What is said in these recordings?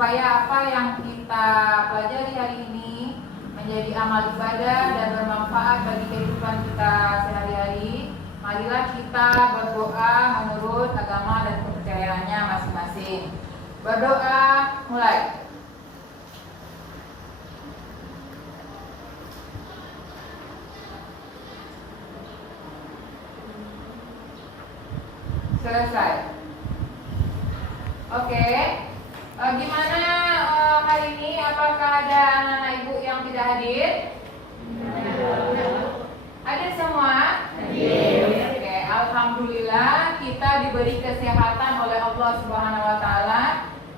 supaya apa yang kita pelajari hari ini menjadi amal ibadah dan bermanfaat bagi kehidupan kita sehari-hari. Marilah kita berdoa menurut agama dan kepercayaannya masing-masing. Berdoa, mulai. Selesai. Oke. Gimana hari ini? Apakah ada anak-anak ibu yang tidak hadir? Ada semua? Oke. Alhamdulillah kita diberi kesehatan oleh Allah Subhanahu Wa Taala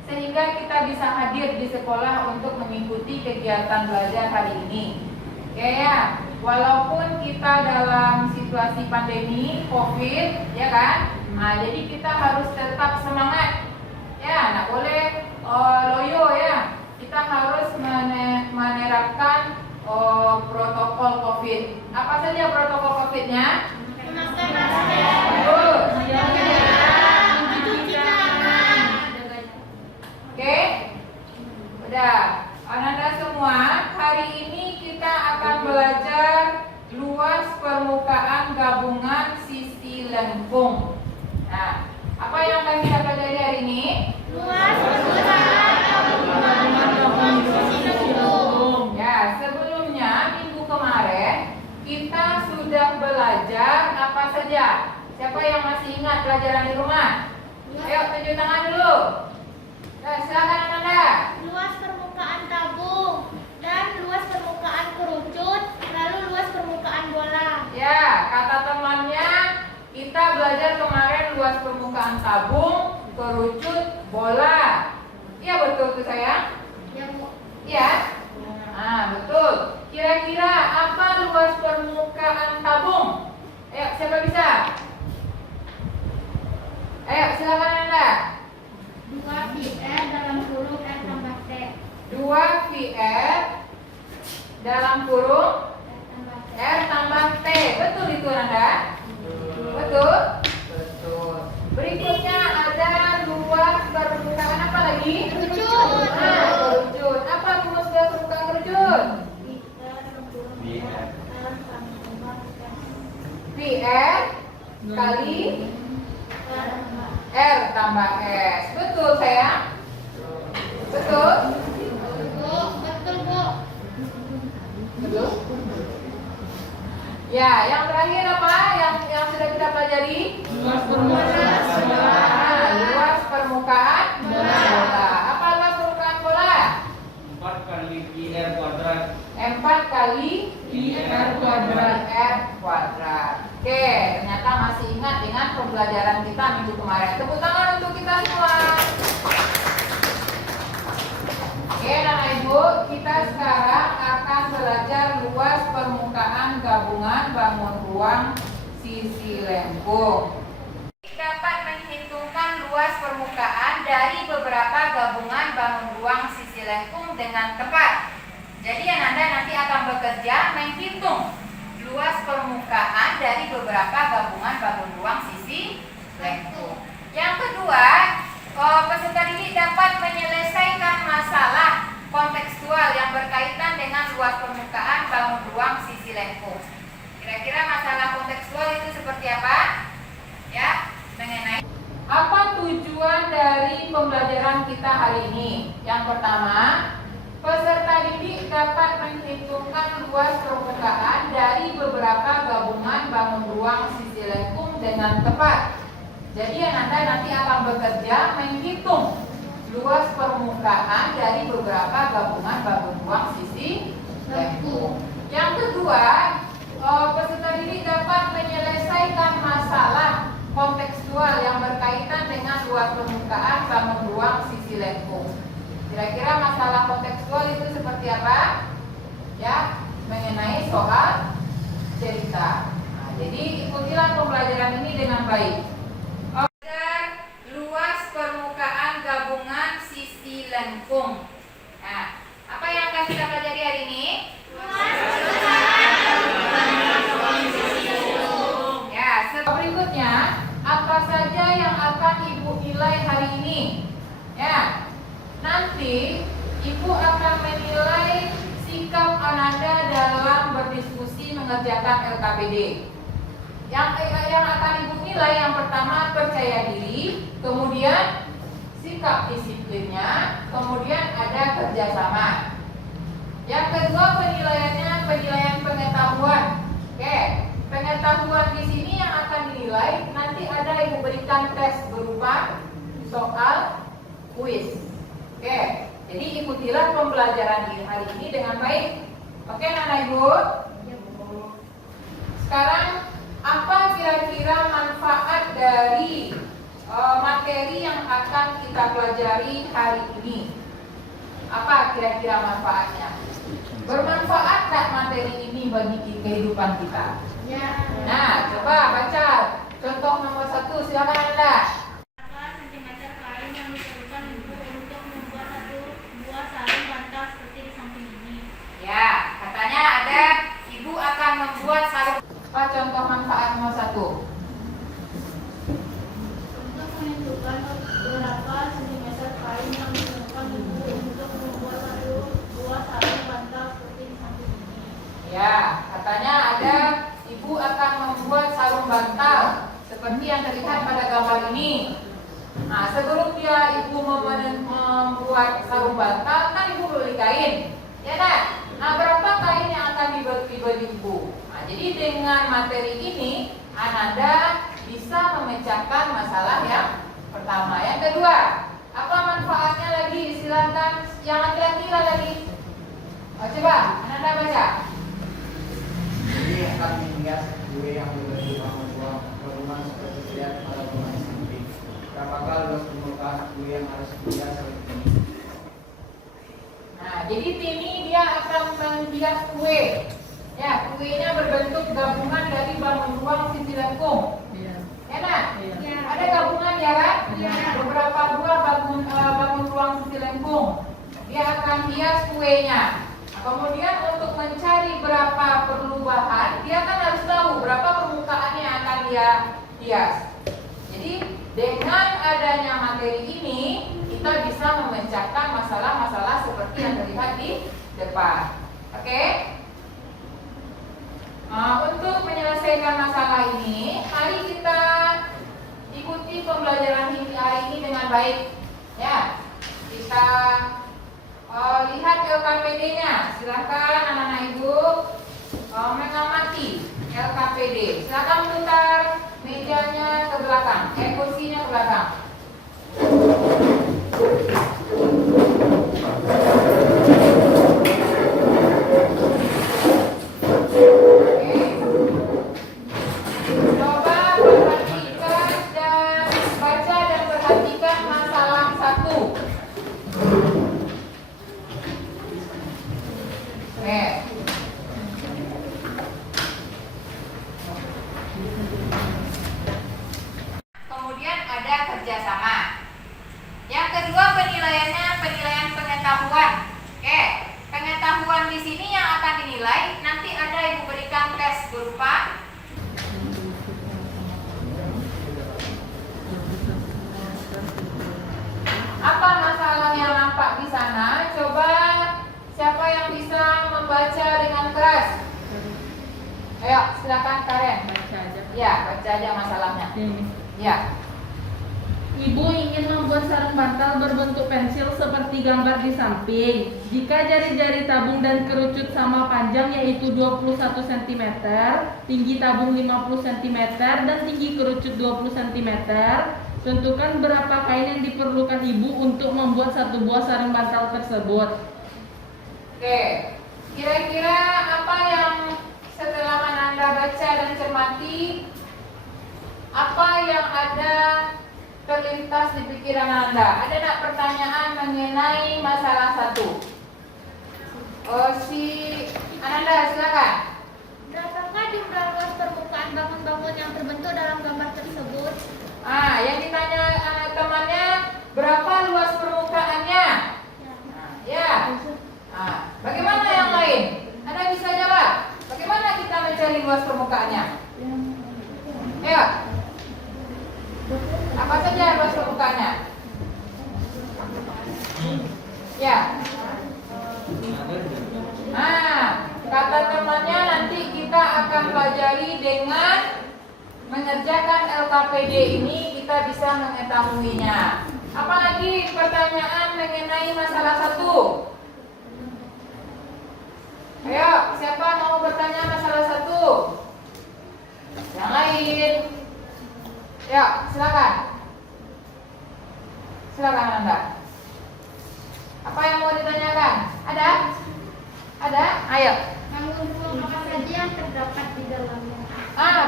sehingga kita bisa hadir di sekolah untuk mengikuti kegiatan belajar hari ini. Oke ya. Walaupun kita dalam situasi pandemi COVID, ya kan? Nah, jadi kita harus tetap semangat, ya, nggak boleh loyo ya. Kita harus menerapkan protokol COVID. Apa saja protokol COVID-nya? Oke, udah. Anda semua, hari ini kita akan belajar luas permukaan gabungan sisi lengkung. Nah, apa yang akan kita pelajari hari ini? Luas permukaan gabungan sisi lengkung. Ya, sebelumnya minggu kemarin kita sudah belajar apa saja? Siapa yang masih ingat pelajaran di rumah? Ayo tunjuk tangan dulu. Nah, silakan Anda. Luas permukaan tabung dan luas permukaan kerucut, lalu luas permukaan bola. Ya, kata temannya kita belajar kemarin luas permukaan tabung, kerucut, bola. Iya betul tuh sayang? Ya, Bu. Iya. Nah, betul. Kira-kira apa luas permukaan tabung? Ayo, siapa bisa? Ayo, silakan Anda. 2 VR dalam kurung R tambah T. 2 VR dalam kurung R tambah T. Betul itu Anda? Betul? Betul. Berikutnya ada luas permukaan apa lagi? Kerucut. Nah, kerucut. Apa luas permukaan kerucut? VR kali R tambah S. Betul sayang? Betul? Betul, Bu. Betul? Ya, yang terakhir apa? Yang sudah kita pelajari? Luas permukaan bola. Nah, luas permukaan bola. Apa luas permukaan bola? 4 kali IR kuadrat. 4 kali IR kuadrat. R kuadrat. Oke, ternyata masih ingat dengan pembelajaran kita minggu kemarin. Tepuk tangan untuk kita semua. Oke, anak ibu, kita sekarang akan belajar luas permukaan gabungan bangun ruang sisi lengkung. Dapat menghitungkan luas permukaan dari beberapa gabungan bangun ruang sisi lengkung dengan tepat. Jadi Anda nanti akan bekerja menghitung luas permukaan dari beberapa gabungan bangun ruang sisi lengkung. Yang kedua, peserta didik dapat menyelesaikan masalah kontekstual yang berkaitan dengan luas permukaan bangun ruang sisi lengkung. Kira-kira masalah kontekstual itu seperti apa? Ya, mengenai apa tujuan dari pembelajaran kita hari ini? Yang pertama, peserta didik dapat menghitungkan luas permukaan dari beberapa gabungan bangun ruang sisi lengkung dengan tepat. Jadi Anda nanti akan bekerja menghitung luas permukaan dari beberapa gabungan bangun ruang sisi lengkung. Yang kedua, peserta didik dapat menyelesaikan masalah kontekstual yang berkaitan dengan luas permukaan bangun ruang sisi lengkung. Kira-kira masalah kontekstual itu seperti apa? Ya, mengenai soal cerita. Nah, jadi ikutilah pembelajaran ini dengan baik. Luas permukaan gabungan sisi lengkung. Nah, apa yang akan kita pelajari hari ini? Ya, berikutnya apa saja yang akan Ibu nilai hari ini? Ya, nanti mengerjakan LKPD. Yang akan Ibu nilai yang pertama percaya diri, kemudian sikap disiplinnya, kemudian ada kerjasama. Yang kedua penilaiannya penilaian pengetahuan. Oke, pengetahuan di sini yang akan dinilai nanti ada Ibu berikan tes berupa soal kuis. Oke, jadi ikutilah pembelajaran hari ini dengan baik. Oke, Anak Ibu. Sekarang apa kira-kira manfaat dari materi yang akan kita pelajari hari ini? Apa kira-kira manfaatnya? Bermanfaat tak materi ini bagi kehidupan kita? Ya. Nah, coba baca contoh nomor 1, silakan Anda. Berapa sentimeter kain yang diperlukan Ibu untuk membuat satu buah sarung bantal seperti di samping ini? Ya, katanya ada Ibu akan membuat sarung. Apa contoh manfaat nomor 1? Untuk menentukan berapa sentimeter kain yang diperlukan Ibu untuk membuat satu buah sarung bantal seperti di samping ini? Ya, katanya ada Ibu akan membuat sarung bantal seperti yang terlihat pada gambar ini. Nah, sebelum Ibu membuat sarung bantal, kan Ibu beli kain, ya kan? Nah, berapa kain yang akan dibagi Ibu? Nah, jadi dengan materi ini, Ananda bisa memecahkan masalah yang pertama. Yang kedua, apa manfaatnya lagi? Silakan yang laki-laki lagi. Coba, Ananda baca. Ini akan menghias kue yang berbentuk bangunan seperti terlihat pada gambar samping. Berapakah luas permukaan kue yang harus dihias oleh ini? Nah, jadi ini dia akan menghias kue. Ya, kuenya berbentuk gabungan dari bangun ruang sisi lengkung. Iya. Enak? Iya. Ada gabungan ya kan? Iya. Beberapa buah bangun ruang sisi lengkung. Dia akan hias kuenya. Nah, kemudian untuk mencari berapa perlu bahan, dia kan harus tahu berapa permukaan yang akan dia hias. Jadi dengan adanya materi ini, kita bisa memecahkan masalah-masalah seperti yang terlihat di depan. Oke? Untuk menyelesaikan masalah ini, mari kita ikuti pembelajaran hari ini dengan baik. Ya, kita lihat LKPD-nya. Silakan anak-anak Ibu mengamati LKPD. Silakan putar mejanya ke belakang, kursinya ke belakang. Coba perhatikan dan baca dan perhatikan masalah 1. Kemudian ada kerjasama. Yang kedua penilaiannya penilaian pengetahuan. Pengetahuan di sini yang akan dinilai nanti ada Ibu berikan tes berupa apa masalah yang nampak di sana? Coba siapa yang bisa membaca dengan keras? Ayo, silakan Karen. Baca aja. Ya, baca aja masalahnya. Ini. Ya. Ibu ingin membuat sarung bantal berbentuk pensil seperti gambar di samping. Jika jari-jari tabung dan kerucut sama panjang yaitu 21 cm, tinggi tabung 50 cm, dan tinggi kerucut 20 cm, tentukan berapa kain yang diperlukan Ibu untuk membuat satu buah sarung bantal tersebut. Oke. Kira-kira apa yang setelah Ananda baca dan cermati, apa yang ada terlintas di pikiran Anda? Ada nak pertanyaan mengenai masalah 1? Si Ananda silakan. Berapakah jumlah luas permukaan bangun-bangun yang terbentuk dalam gambar tersebut? Yang ditanya temannya berapa luas permukaannya? Ya. Bagaimana yang lain? Anda bisa jawab. Bagaimana kita mencari luas permukaannya? Ayo. Apa saja luas permukaannya? Ya. Kata temannya nanti kita akan pelajari dengan mengerjakan LKPD ini kita bisa mengetahuinya. Apalagi pertanyaan mengenai masalah 1? Ayo, siapa mau bertanya masalah 1? Yang lain? Ya, silakan. Silakan Anda. Apa yang mau ditanyakan? Ada? Ada? Ayo. Bangun ruang apa saja yang terdapat di dalamnya?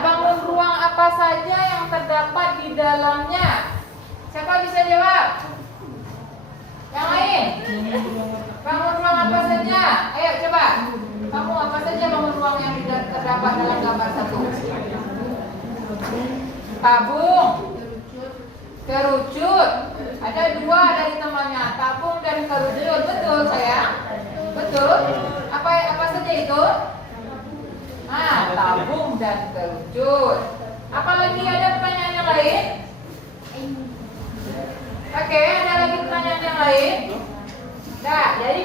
Bangun ruang apa saja yang terdapat di dalamnya? Siapa bisa jawab? Yang lain? Bangun ruang apa saja? Ayo coba. Kamu apa saja bangun ruang yang terdapat dalam gambar 1? Tabung, kerucut. Ada 2 dari temannya, tabung dan kerucut. Betul sayang? Betul? Apa saja itu? Tabung dan kerucut. Apalagi ada pertanyaan yang lain? Oke, ada lagi pertanyaan yang lain? Nah, dari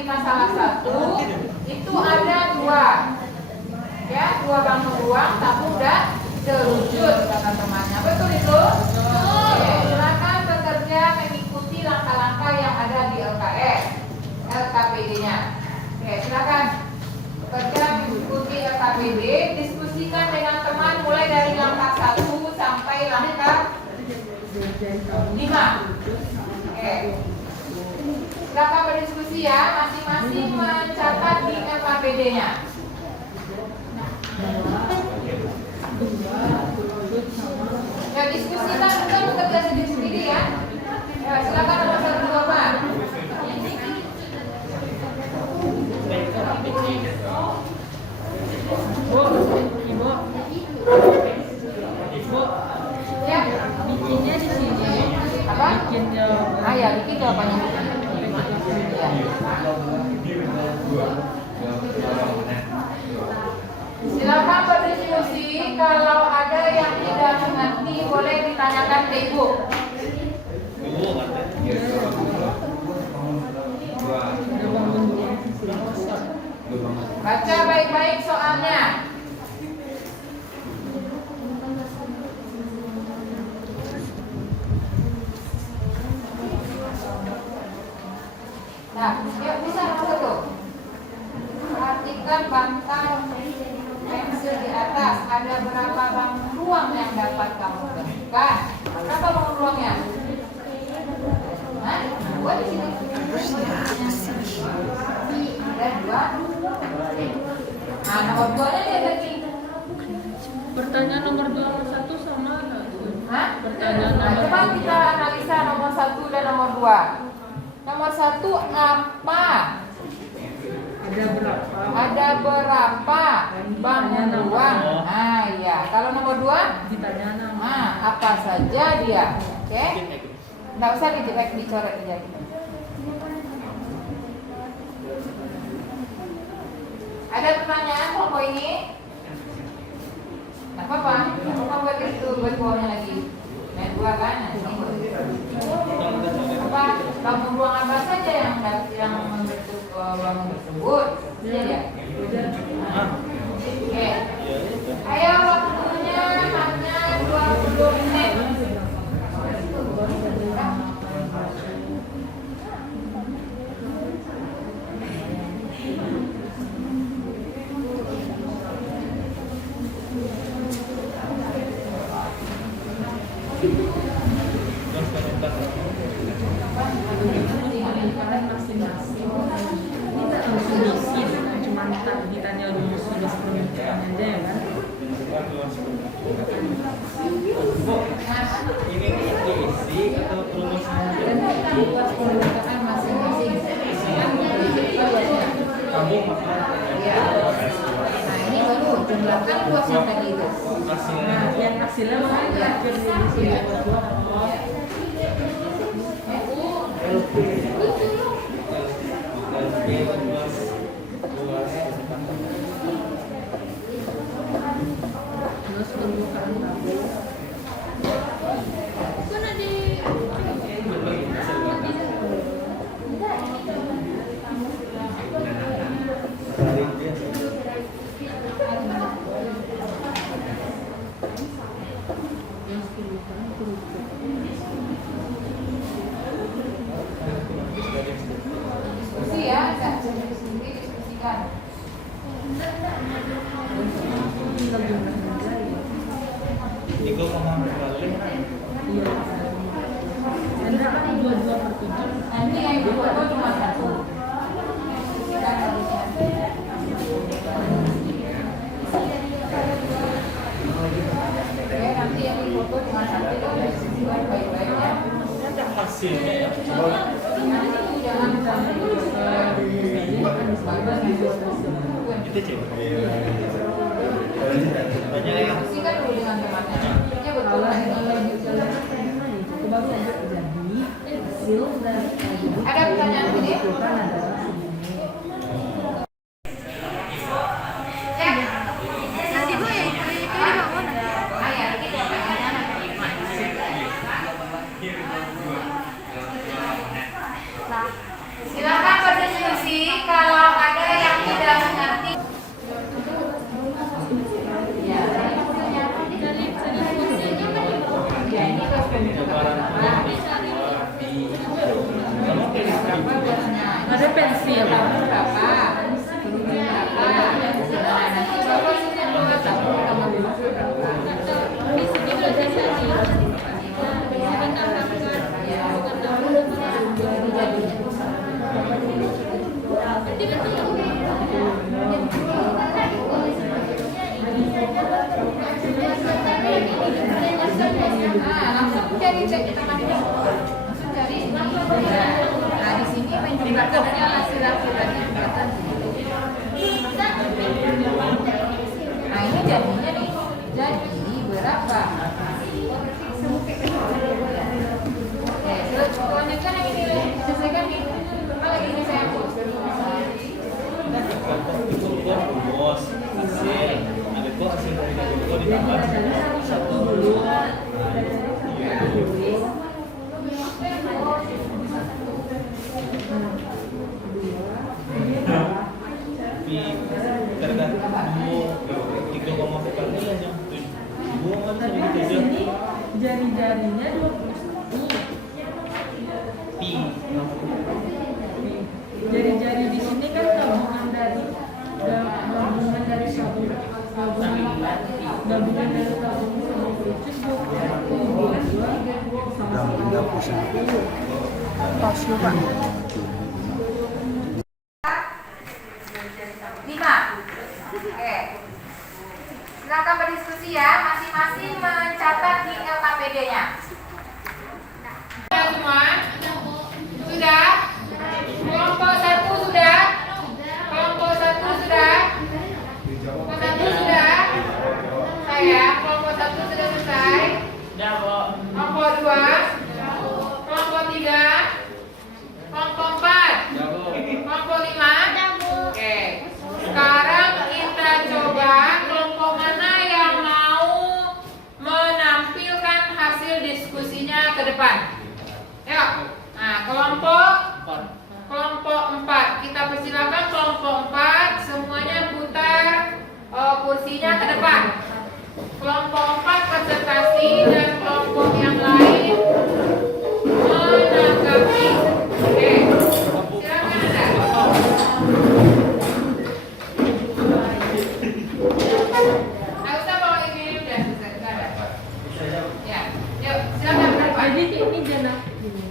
masalah 1 itu ada 2. Ya, 2 bangun ruang, tabung dan kerucut kata temannya. Betul itu? Oke, silakan bekerja mengikuti langkah-langkah yang ada di LKPD-nya. Oke, silakan bekerja mengikuti LKPD, diskusikan dengan teman mulai dari langkah 1 sampai langkah 5. Oke. Silakan berdiskusi ya, masing-masing mencatat di LKPD-nya. Ya, diskusikan, kita bekerja sendiri-sendiri ya. Ya, silakan nomor 1 Bapak. Ya, Bikinnya di sini. apa? Bikin jawaban. Ya, bikin jawabannya. Ya. Silakan berdiskusi. Kalau ada yang tidak mengerti boleh ditanyakan ke Ibu. Baca baik-baik soalnya. Nah, yuk bisa nomor 1. Perhatikan bantal pensil di atas. Ada berapa bangun ruang yang dapat kamu temukan? Berapa bangun ruangnya? Hah? 2 di sini. Ada 2. Nomor 2-nya dia tadi. Pertanyaan nomor 2 sama 1 sama nggak? Hah? Pertanyaan Nah, nomor coba kita analisa nomor 1 dan nomor 2. Nomor 1 apa? ada berapa? Ada berapa bangun ruang? Iya. Kalau nomor 2? Ditanya nama. Apa saja dia? Oke? Nggak usah dicoret aja. Ada pertanyaan kelompok ini? Nggak apa-apa. Apa buat itu buat bawahnya lagi? Main 2 kan? Nah, ini. Apa bangun ruang apa saja yang membentuk bangun tersebut? Iya ya. Oke. Ayo waktunya hanya 20 menit. Masing-masing kita langsung isi, cuma ditanya rumus permintaannya aja ya kan? Ini diisi atau rumusnya? Luas permukaan masing-masing. Kamu makan? Ya. Nah ini baru jumlah kan luasnya tadi itu. Nah, yang hasilnya mana terakhir di sini buat gua. Terus permukaan tabung. Dari 3,4 kali. Iya. Ada kan 22/7. Nanti yang ibu foto cuma satu. Ya, nanti yang ibu foto cuma satu itu dari sisi baik-baik ya. Ada hasilnya ya. Nanti jangan sampai Itu cewek. Banyak ya. bersihkan dulu dengan temannya. Ya betul. Kalau itu baru ada jadi hasil dari Ada pertanyaan ini? bukan adalah segini. Nanti Bu itu dibangun. Ah ya, ini pertanyaan. Silakan berdiskusi kalau ada yang tidak mengerti. Ya, ya ini terus Ada pensil. berapa? Nanti bapak sini dulu tahu kamu langsung cari cek di taman ini. Langsung cari ini. Nah, di sini menjumlahkannya hasil-hasil tadi kelihatan. Nah, ini jadinya nih. Jadi berapa? Oke, lanjutkan yang ini. Selesaikan nih. Lagi ini saya hapus. Itu udah rumus hasil. Ada kok hasil dari itu ditambah 1 dulu. Tapi tergantung 3,4 kali aja. Ibu kan bisa begitu aja. Jari-jarinya 21. Pi. Jari-jari di sini kan gabungan dari gabungan dari sabun gabungan dari sabun sama kerucut sama 5. Oke. Silakan berdiskusi ya, masing-masing mencatat di LKPD-nya. Semua? Sudah? Kelompok 1 sudah? Kelompok 1 sudah? Kelompok 1 sudah? Saya, kelompok 1 sudah selesai? Kelompok 2? Kelompok 3? Kelompok 4? Kelompok 5? Oke. Sekarang kita coba kelompok mana yang mau menampilkan hasil diskusinya ke depan. Yuk. Nah, kelompok 4. Kita persilakan kelompok 4 semuanya putar kursinya ke depan. Kelompok 4 presentasi dan kelompok yang lain menanggapi. Oke. Silakan Anda. Nggak usah bawa ini udah selesai. Nggak ada. Ya. Yuk, silakan ke depan. Jadi ini jangan ini.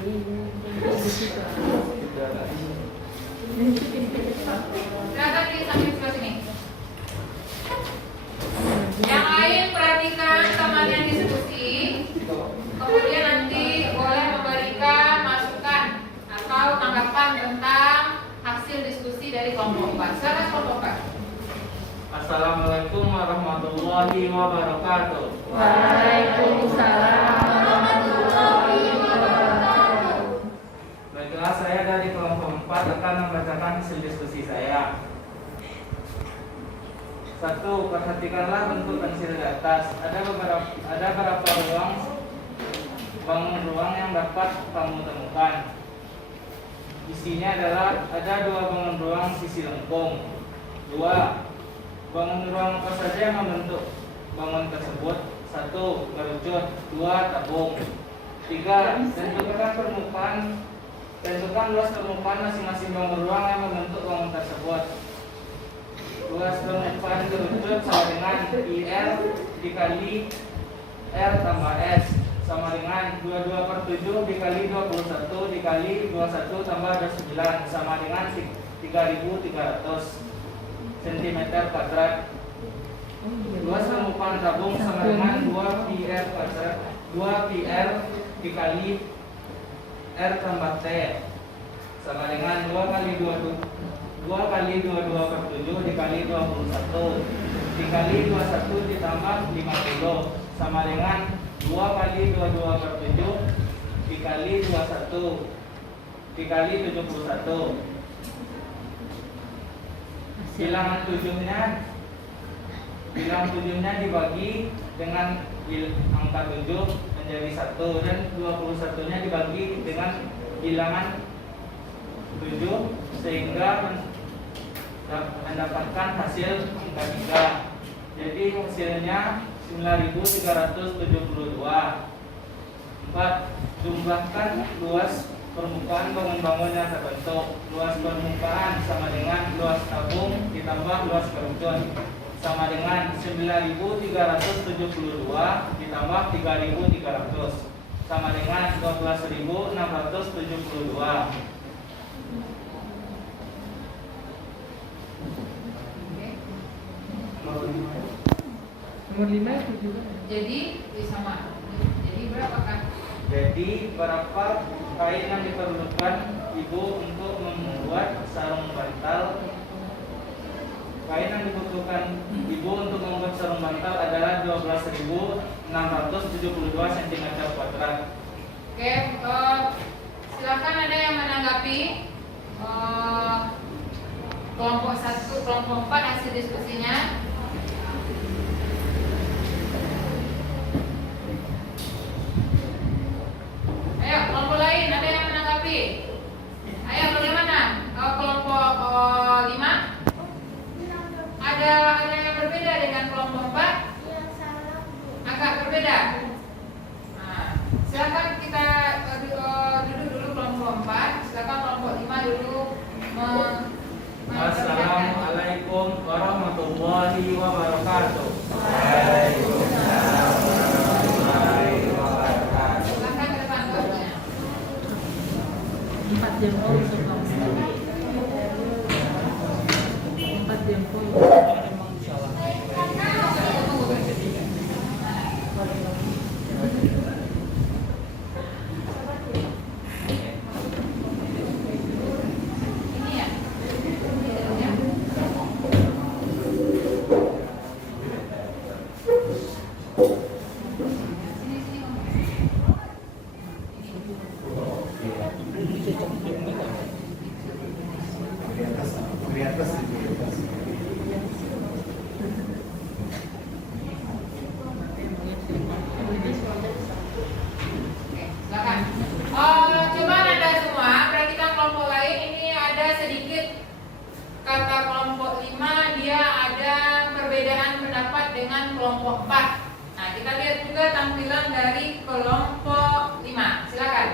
Silakan di samping sebelah sini. Yang lain perhatikan teman yang diskusi. Kemudian nanti boleh memberikan masukan atau tanggapan tentang hasil diskusi dari kelompok 4. Silakan kelompok 4. Assalamualaikum warahmatullahi wabarakatuh. Waalaikumsalam warahmatullahi wabarakatuh. Baiklah, saya dari kelompok 4 akan membacakan hasil diskusi saya. 1. Perhatikanlah bentuk pensil di atas. Ada berapa bangun ruang yang dapat kamu temukan? Isinya adalah ada 2 bangun ruang sisi lengkung. 2. Bangun ruang apa saja yang membentuk bangun tersebut? 1. Kerucut. 2. Tabung. 3. Tentukan luas permukaan masing-masing bangun ruang yang membentuk bangun tersebut. Luas permukaan kerucut sama dengan IL dikali R tambah S sama dengan 22/7 dikali 21 dikali 21 tambah 29 sama dengan 3.300 cm kuadrat. Luas permukaan tabung sama dengan 2πr kuadrat, 2πr dikali R tambah T sama dengan 2 kali 22/7 dikali 21 dikali 21 ditambah 50 sama dengan 2 kali 22/7 dikali 21 dikali 71. Bilangan 7-nya dibagi dengan angka 7 menjadi 1 dan 21-nya dibagi dengan bilangan 7 sehingga mendapatkan hasil angka 3. Jadi hasilnya 9.372. 4. Jumlahkan luas permukaan bangun-bangun yang terbentuk. Luas permukaan sama dengan luas tabung ditambah luas kerucut sama dengan 9.372 ditambah 3.300 sama dengan 12.672. Nomor 5 itu juga. Jadi sama. Jadi berapa kan? Jadi berapa kain yang diperlukan ibu untuk membuat sarung bantal? Kain yang dibutuhkan ibu untuk membuat sarung bantal adalah 12.672 cm kuadrat. Oke, silakan ada yang menanggapi kelompok 1, kelompok 4 hasil diskusinya. Ayo, kelompok lain ada yang menanggapi? Ayo, bagaimana? Kelompok 5 ada yang berbeda dengan kelompok 4? Yang salah, Bu. Agak berbeda. Nah, silakan kita duduk dulu kelompok 4. Silakan kelompok 5 dulu Assalamualaikum warahmatullahi wabarakatuh. Silakan ke depan kelompoknya. 4 jempol untuk kamu. 4 jempol. Ini ya. Oke, silakan. Coba Anda semua perhatikan kelompok lain. Ini ada sedikit kata kelompok 5 dia ada perbedaan pendapat dengan kelompok 4. Nah, kita lihat juga tampilan dari kelompok 5. Silakan.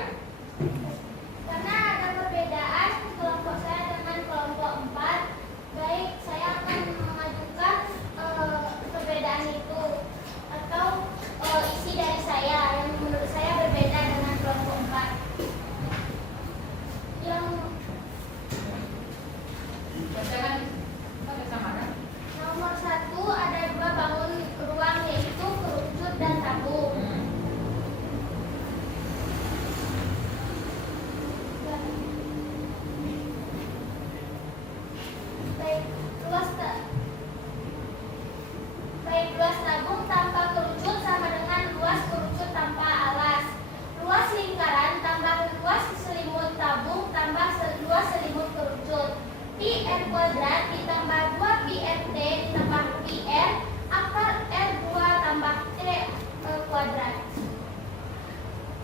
Karena ada perbedaan kelompok saya dengan kelompok 4, baik saya akan mengajukan perbedaan itu atau isi dari saya yang menurut saya berbeda dengan kelompok 4. Yang Bacakan. Ada sama kan? nomor 1 ada 2 bangun ruang yaitu kerucut dan tabung. Baik luas tabung tanpa kerucut sama dengan luas kerucut tanpa alas. Luas lingkaran tambah luas selimut tabung tambah luas selimut kerucut. Pi R kuadrat ditambah 2 pi RT ditambah pi R akar R2 tambah T kuadrat.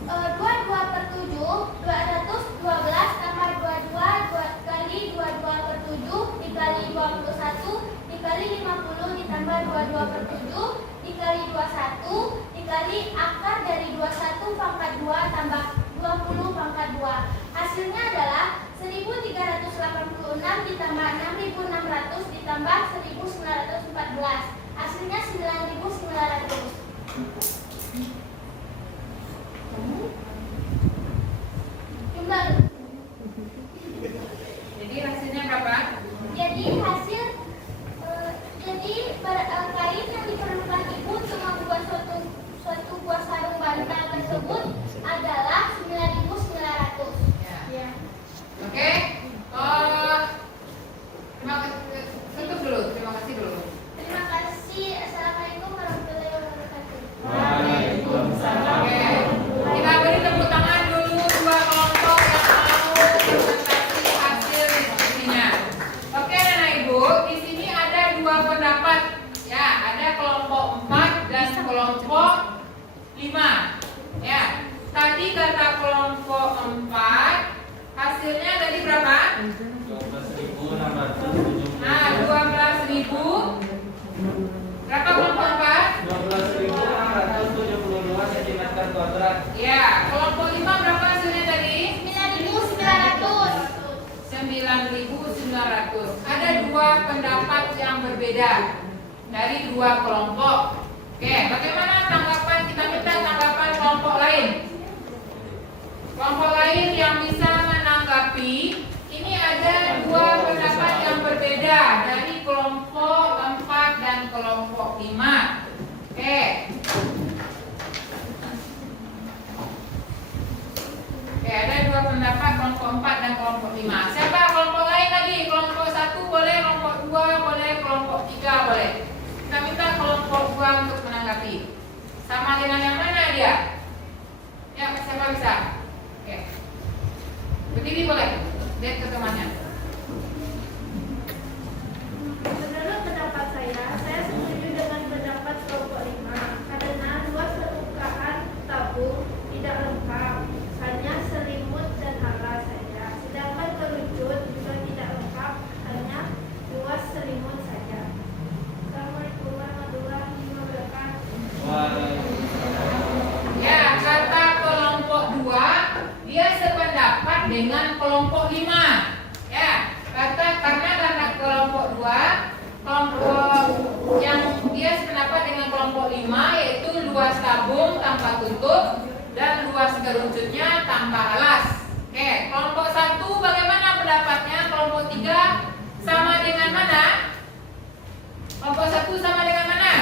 22/7 212 tambah 22 kali 22/7 dikali 21 dikali 50 ditambah 22/7 dikali 21 dikali akar dari 21 pangkat 2 tambah 20 pangkat 2. Hasilnya adalah 1386 ditambah 6600 ditambah 1914. Hasilnya 9900. tersebut adalah 9.900. Ya. Oke. Terima kasih. Tutup dulu. Terima kasih dulu. Terima kasih. Assalamualaikum warahmatullahi wabarakatuh. Waalaikumsalam. Oke. Kita beri tepuk tangan dulu dua kelompok yang mau presentasi hasil diskusinya. Oke, Anak Ibu, di sini ada dua pendapat. Ya, ada kelompok 4 dan kelompok 5. Ya. Tadi kata kelompok 4 hasilnya tadi berapa? 12.670. Nah, 12.000. Berapa kelompok 4? 12.672 cm². Ya, kelompok 5 berapa hasilnya tadi? 9.900. 9.900. Ada dua pendapat yang berbeda dari dua kelompok. Oke, bagaimana tanggapan, kita minta tanggapan kelompok lain. Kelompok lain yang bisa menanggapi, ini ada dua pendapat yang berbeda dari kelompok 4 dan kelompok 5. Oke. Oke, ada dua pendapat kelompok 4 dan kelompok 5. Siapa kelompok lain lagi? Kelompok 1 boleh, kelompok 2 boleh, kelompok 3 boleh. Kita minta kelompok 2 untuk menanggapi. Sama dengan yang mana dia? Ya, siapa bisa? Oke. Berdiri boleh. Lihat ke temannya. Menurut pendapat saya setuju dengan pendapat kelompok 5 karena luas permukaan tabung tidak lengkap, hanya selimut dan alas saja. Sedangkan kerucut juga tidak lengkap, hanya luas selimut saja. Assalamualaikum warahmatullahi wabarakatuh. Ya, kata kelompok 2 dia sependapat dengan kelompok 5. Ya, karena kelompok 2 kelompok yang dia sependapat dengan kelompok 5 yaitu luas tabung tanpa tutup dan luas kerucutnya tanpa alas. Oke, kelompok 1 bagaimana pendapatnya? Kelompok 3 sama dengan mana? Kelompok 1 sama dengan mana?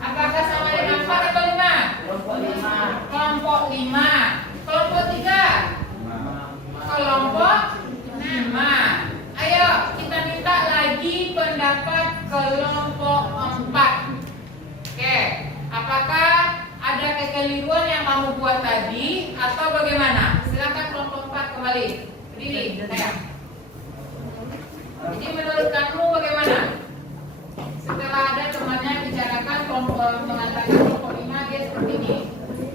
Apakah sama dengan 4 atau 5? Kelompok 5. Kelompok 5. Kelompok 3. Kelompok 5. Ayo kita minta lagi pendapat kelompok 4. Oke, apakah ada kekeliruan yang kamu buat tadi atau bagaimana? Silakan kelompok 4 kembali. Berdiri, saya. Jadi menurut kamu bagaimana? Setelah ada temannya bicarakan mengatakan kelompok 5 dia seperti ini.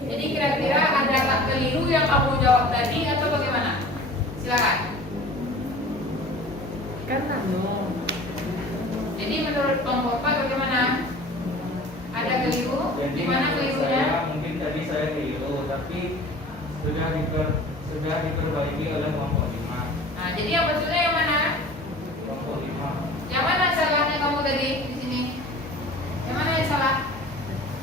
Jadi kira-kira ada keliru yang kamu jawab tadi atau bagaimana? Silakan. Kan Jadi menurut kelompok 4 bagaimana? Ada keliru? Jadi Di mana menurut kelirunya? saya, mungkin tadi saya keliru, tapi sudah diperbaiki oleh kelompok 5. Nah, jadi yang betulnya yang mana? Kelompok 5 Yang mana salahnya kamu tadi di sini? Yang mana yang salah?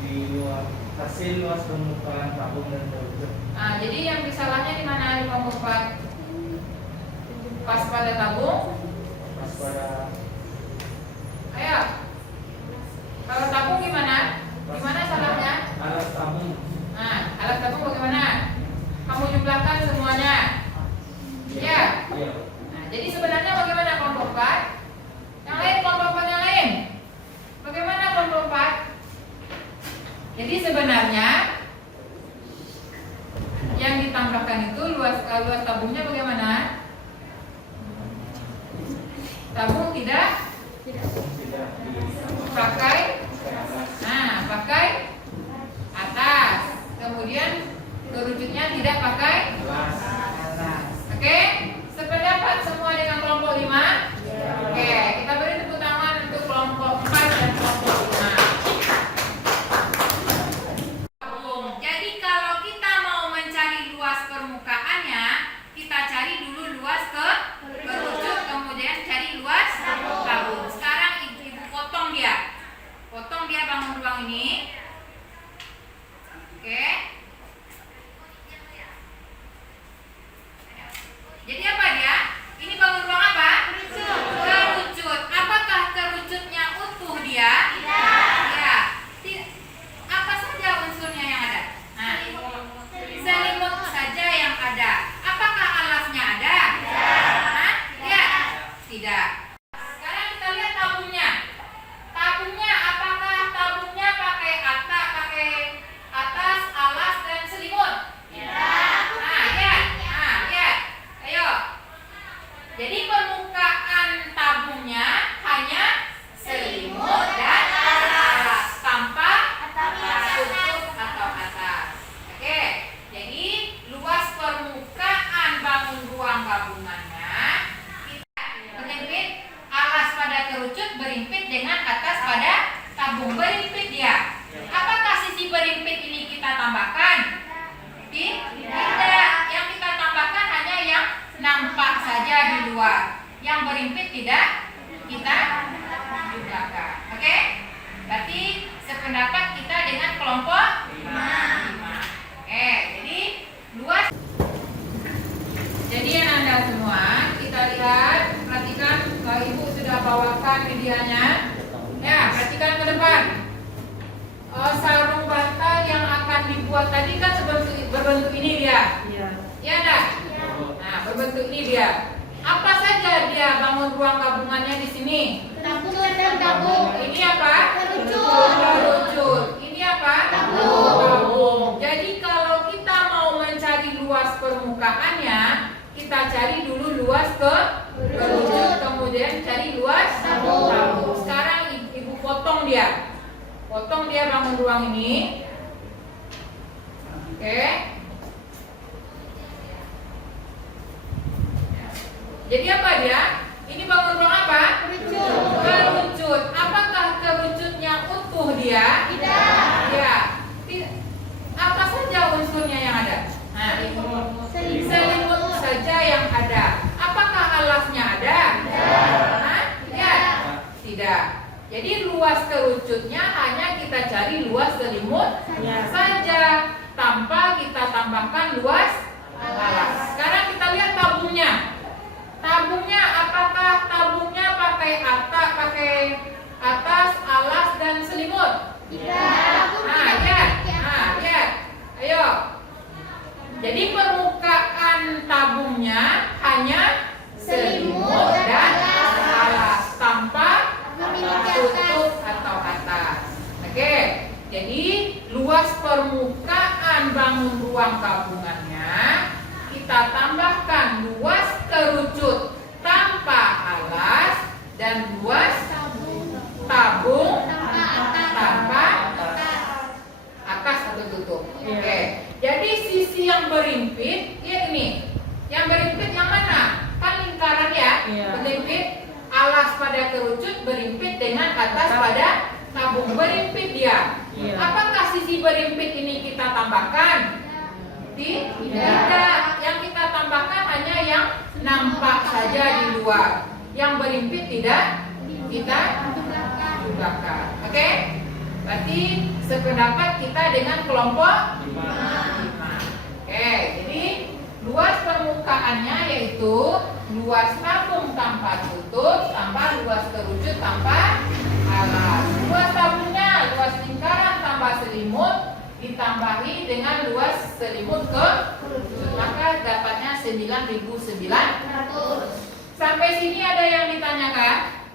di luar hasil luas permukaan tabung dan kerucut. Nah, jadi yang salahnya di mana di kelompok 4? Pas pada tabung? Pas pada Ayo. Kalau tabung gimana? Gimana salahnya? alas tabung. Nah, alat tabung bagaimana? Kamu jumlahkan semuanya. Ya. Iya. Nah, jadi sebenarnya bagaimana kelompok 4? Yang lain, kelompok 4 yang lain. Bagaimana kelompok 4? Jadi sebenarnya yang ditambahkan itu luas tabungnya bagaimana? Tabung tidak Tidak pakai. Nah, pakai atas. Kemudian kerucutnya tidak pakai. alas. Oke, sependapat semua dengan kelompok 5? Oke, kita beri tepuk tangan untuk kelompok 4 dan kelompok 5. Jadi kalau kita mau mencari luas permukaannya, kita cari dulu luas kerucut, kemudian cari luas tabung. Sekarang ibu potong dia bangun ruang ini. Oke. Jadi apa dia? Ini bangun ruang apa? Kerucut. Apakah kerucutnya utuh dia? Ya. Apa saja unsurnya yang ada? Nah, tambahkan? Tidak. Yang kita tambahkan hanya yang nampak saja di luar. Yang berimpit tidak kita tambahkan. Oke? Berarti sependapat kita dengan kelompok 5. Oke, jadi luas. Jadi anak-anak semua, kita lihat, perhatikan, Ibu sudah bawakan medianya. Ya, perhatikan ke depan. Sarung bantal yang akan dibuat tadi kan berbentuk ini dia. Iya. Ya enggak? Nah, berbentuk ini dia. Apa saja dia bangun ruang gabungannya di sini? Tabung dan tabung. Ini apa? Kerucut. Kerucut. Ini apa? Tabung. Tabung. Jadi kalau kita mau mencari luas permukaannya, kita cari dulu luas kerucut, kemudian cari luas tabung. Sekarang ibu potong dia. Potong dia bangun ruang ini. Oke. Jadi apa dia? Ini bangun ruang apa? Kerucut. Apakah kerucutnya utuh dia? Tidak. Ya. Apa saja unsurnya yang ada? Nah, selimut saja yang ada. Apakah alasnya ada? Hah? Ya. Tidak. Jadi luas kerucutnya hanya kita cari luas selimut saja, tanpa kita tambahkan luas alas. Sekarang kita lihat tabungnya. Tabungnya, apakah tabungnya pakai atas, alas, dan selimut? Tidak. Nah, lihat. Nah, lihat. Ayo. Jadi permukaan tabungnya hanya selimut dan alas, tanpa tutup atau atas. Oke. Jadi luas permukaan bangun ruang gabungannya kita tambahkan luas kerucut tanpa alas dan luas tabung tanpa atas atau tutup. Oke. Jadi sisi yang berimpit, lihat ini. Yang berimpit yang mana? Kan lingkaran ya. Berimpit alas pada kerucut, berimpit dengan atas pada tabung. Berimpit dia. Apakah sisi berimpit ini kita tambahkan? Tidak. Yang kita tambahkan hanya yang nampak saja di luar. Yang berimpit tidak kita tambahkan. Oke? Berarti sependapat kita dengan kelompok 5. Oke, jadi luas permukaannya yaitu luas tabung tanpa tutup tambah luas kerucut tanpa alas. Luas tabungnya luas lingkaran tambah selimut ditambahi dengan luas selimut ke kerucut, maka dapatnya 9.900. Sampai sini ada yang ditanyakan?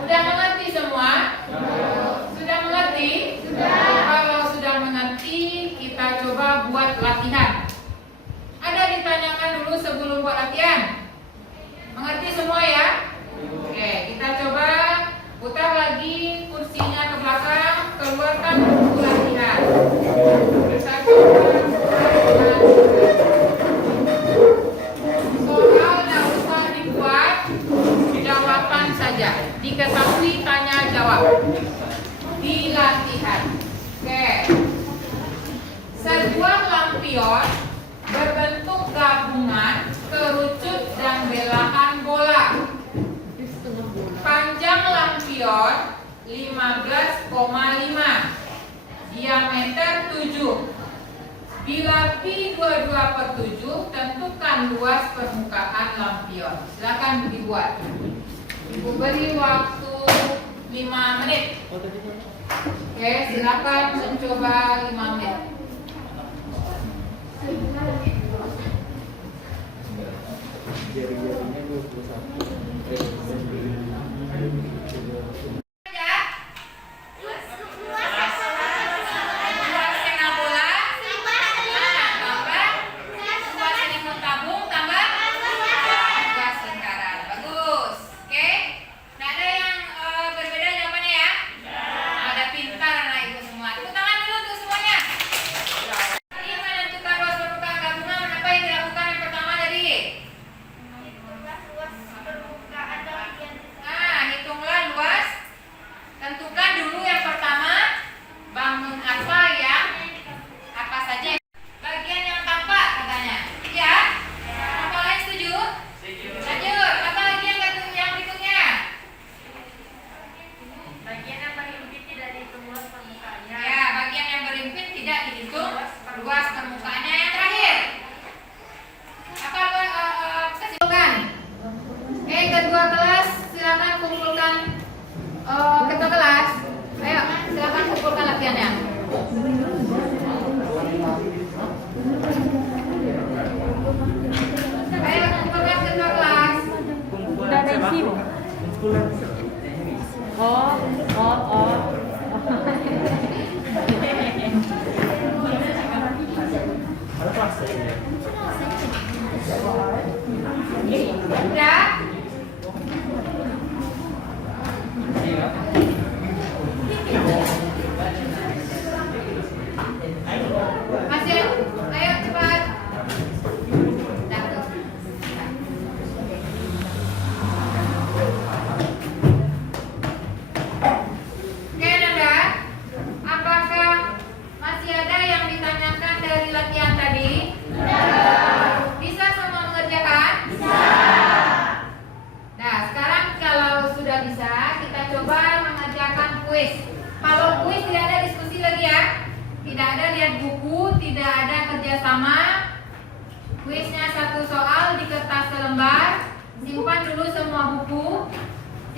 Sudah mengerti semua? Sudah mengerti? Kalau sudah mengerti, kita coba buat latihan. Ada ditanyakan dulu sebelum buat latihan? Mengerti semua ya? Oke, kita coba putar lagi kursinya ke belakang, keluarkan buku latihan. Kita coba soal tidak usah dibuat, jawaban saja. Diketahui tanya jawab di latihan. Oke. Sebuah lampion berbentuk gabungan kerucut dan belahan bola. Panjang lampion 15,5, diameter 7. Bila Pi 22/7, tentukan luas permukaan lampion. Silakan dibuat. Ibu beri waktu 5 menit. Oke, silakan mencoba 5 menit. Jari-jarinya 21. Luas permukaan kuis tidak ada diskusi lagi ya. Tidak ada lihat buku, tidak ada kerjasama. Kuisnya satu soal di kertas selembar. Simpan dulu semua buku.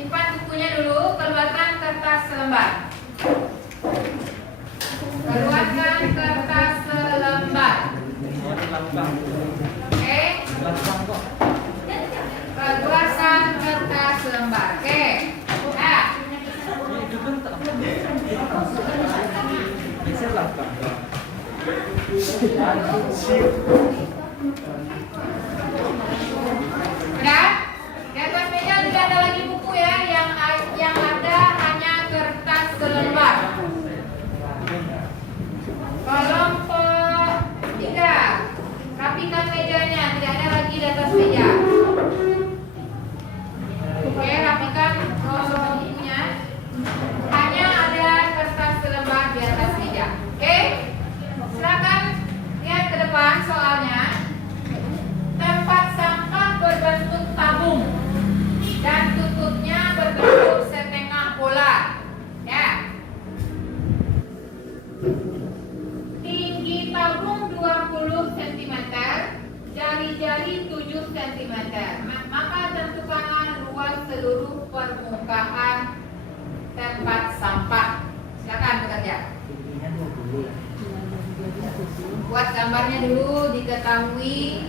Simpan bukunya dulu, keluarkan kertas selembar. Keluarkan kertas selembar. Oke. Keluarkan kertas selembar. Oke. Nah. Udah? Di atas meja tidak ada lagi buku ya, yang ada hanya kertas selembar. Kelompok 3, rapikan mejanya, tidak ada lagi di atas meja. Oke, rapikan bukunya. Hanya ada kertas selembar di atas meja. Oke, silakan lihat ke depan soalnya. Tempat sampah berbentuk tabung dan tutupnya berbentuk setengah bola. Ya. Tinggi tabung 20 cm, jari-jari 7 cm. Maka tentukanlah luas seluruh permukaan tempat sampah. Silakan bekerja. Buat gambarnya dulu, diketahui.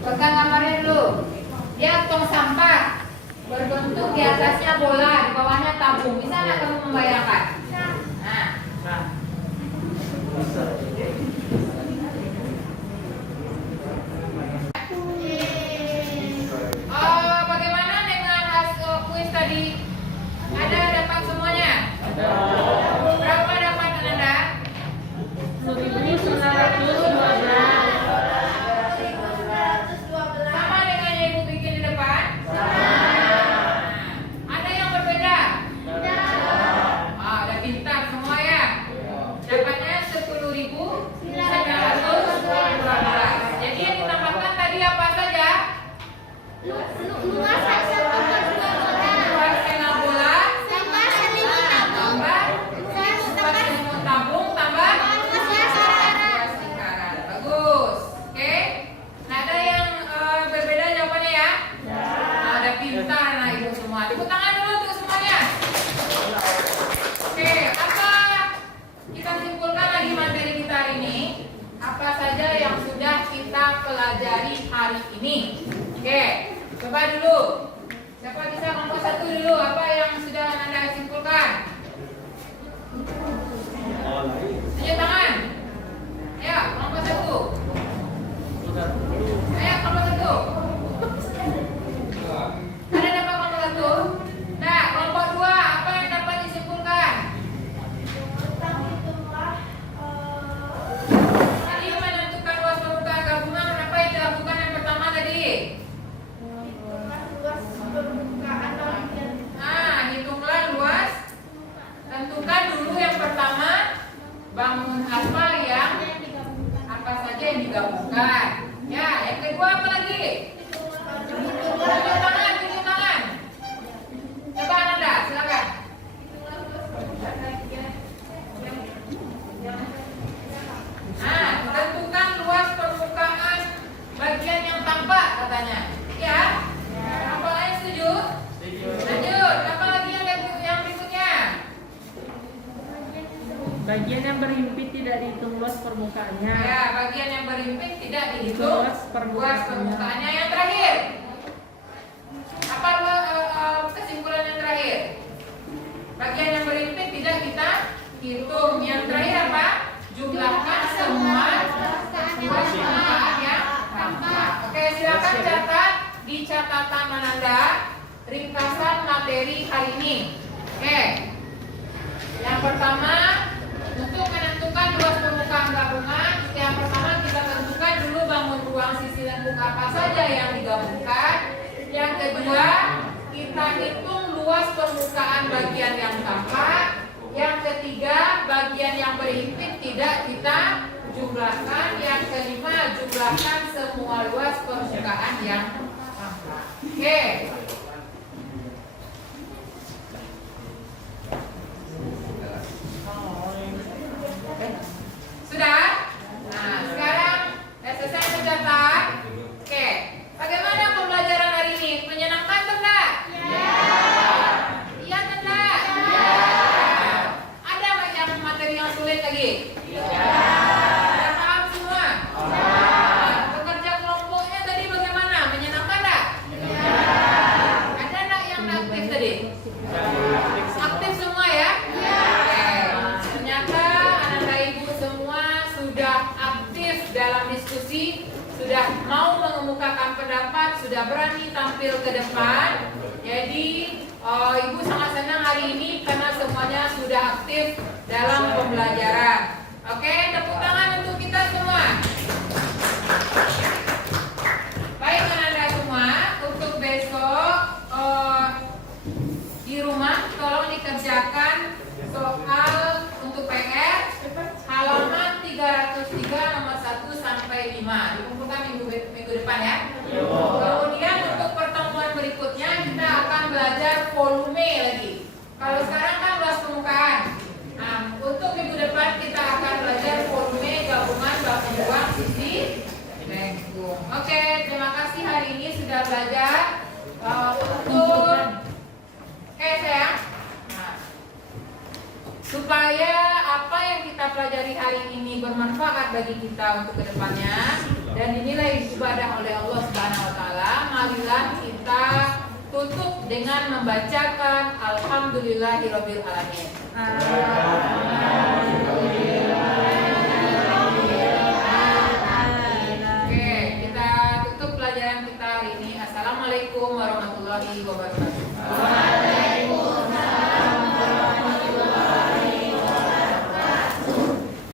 Buatkan gambarnya dulu. Dia tong sampah berbentuk di atasnya bola, di bawahnya tabung. Bisa nggak kamu membayangkan? Nah. Bagaimana dengan hasil kuis tadi? Ada dapat semuanya? Berapa dapat Anda? 1912. Sama dengan yang ibu bikin di depan? Ada yang berbeda? Ada pintar semua ya. Dapatnya 10.912. Jadi yang ditambahkan tadi apa saja? Luas Luas setengah bola, tambah selimut tabung, luas selimut tabung, tambah luas lingkaran. Bagus. Oke. Nah, ada yang berbeda jawabannya ya? Ada pintar nah ibu semua. Tepuk tangan dulu untuk semuanya. Oke, apa kita simpulkan lagi materi kita hari ini? Apa saja yang sudah kita pelajari hari ini? Oke, coba dulu. Siapa bisa kelompok 1 dulu? Apa yang sudah Anda simpulkan? Tunjuk tangan. Ya, kelompok 1. Ayo, kelompok 1. Ada dapat kelompok 1? Nah, kelompok 2, apa yang dapat disimpulkan? Tadi menentukan luas permukaan gabungan, apa yang dilakukan yang pertama tadi? Hitunglah luas. Tentukan dulu yang pertama bangun apa yang apa saja yang digabungkan. Ya, yang kedua apa lagi? Tunjuk tangan, tunjuk tangan. Coba Anda, silakan. Tentukan luas permukaan bagian yang tampak katanya. Ya? Apa lain setuju? Lanjut, apa lagi yang berikutnya? Bagian yang berhimpit tidak dihitung luas permukaannya. Ya, bagian yang berhimpit tidak dihitung Luas luas permukaannya. Yang terakhir, apa kesimpulan yang terakhir? Bagian yang berhimpit tidak kita hitung. Yang terakhir apa? Jumlahkan semua luas permukaan yang tampak. Oke, silakan catat di catatan Anda ringkasan materi hari ini. Oke. Yang pertama, untuk menentukan luas permukaan gabungan, yang pertama kita tentukan dulu bangun ruang sisi lengkung apa saja yang digabungkan. Yang kedua, kita hitung luas permukaan bagian yang tampak. tidak kita jumlahkan. Yang kelima, jumlahkan semua luas permukaan yang sama. Oke. Sudah? Nah, sekarang selesai mencatat. Oke. Bagaimana pembelajaran hari ini? Menyenangkan atau enggak? Iya atau enggak? Ada nggak yang materi yang sulit lagi? Sudah paham semua? Pekerja kelompoknya tadi bagaimana? Menyenangkan enggak? Ada nggak yang nggak aktif tadi? Aktif semua ya? Oke. Ternyata anak ibu semua sudah aktif dalam diskusi, sudah mau mengemukakan pendapat, sudah berani tampil ke depan. Jadi ibu sangat senang hari ini karena semuanya sudah aktif dalam pembelajaran. Oke, tepuk tangan untuk kita semua. Baik anak-anak semua, untuk besok di rumah tolong dikerjakan soal untuk PR halaman 303 nomor 1 sampai 5. Dikumpulkan minggu depan ya. Kemudian untuk pertemuan berikutnya kita akan belajar volume lagi. Kalau sekarang kan luas permukaan. Nah, untuk minggu depan kita akan belajar volume gabungan bangun ruang sisi lengkung. Oke, terima kasih hari ini sudah belajar untuk sayang. Nah, supaya apa yang kita pelajari hari ini bermanfaat bagi kita untuk kedepannya dan dinilai ibadah oleh Allah Subhanahu Wa Taala, marilah kita tutup dengan membacakan Alhamdulillahirabbil alamin. Oke, kita tutup pelajaran kita hari ini. Assalamualaikum warahmatullahi wabarakatuh.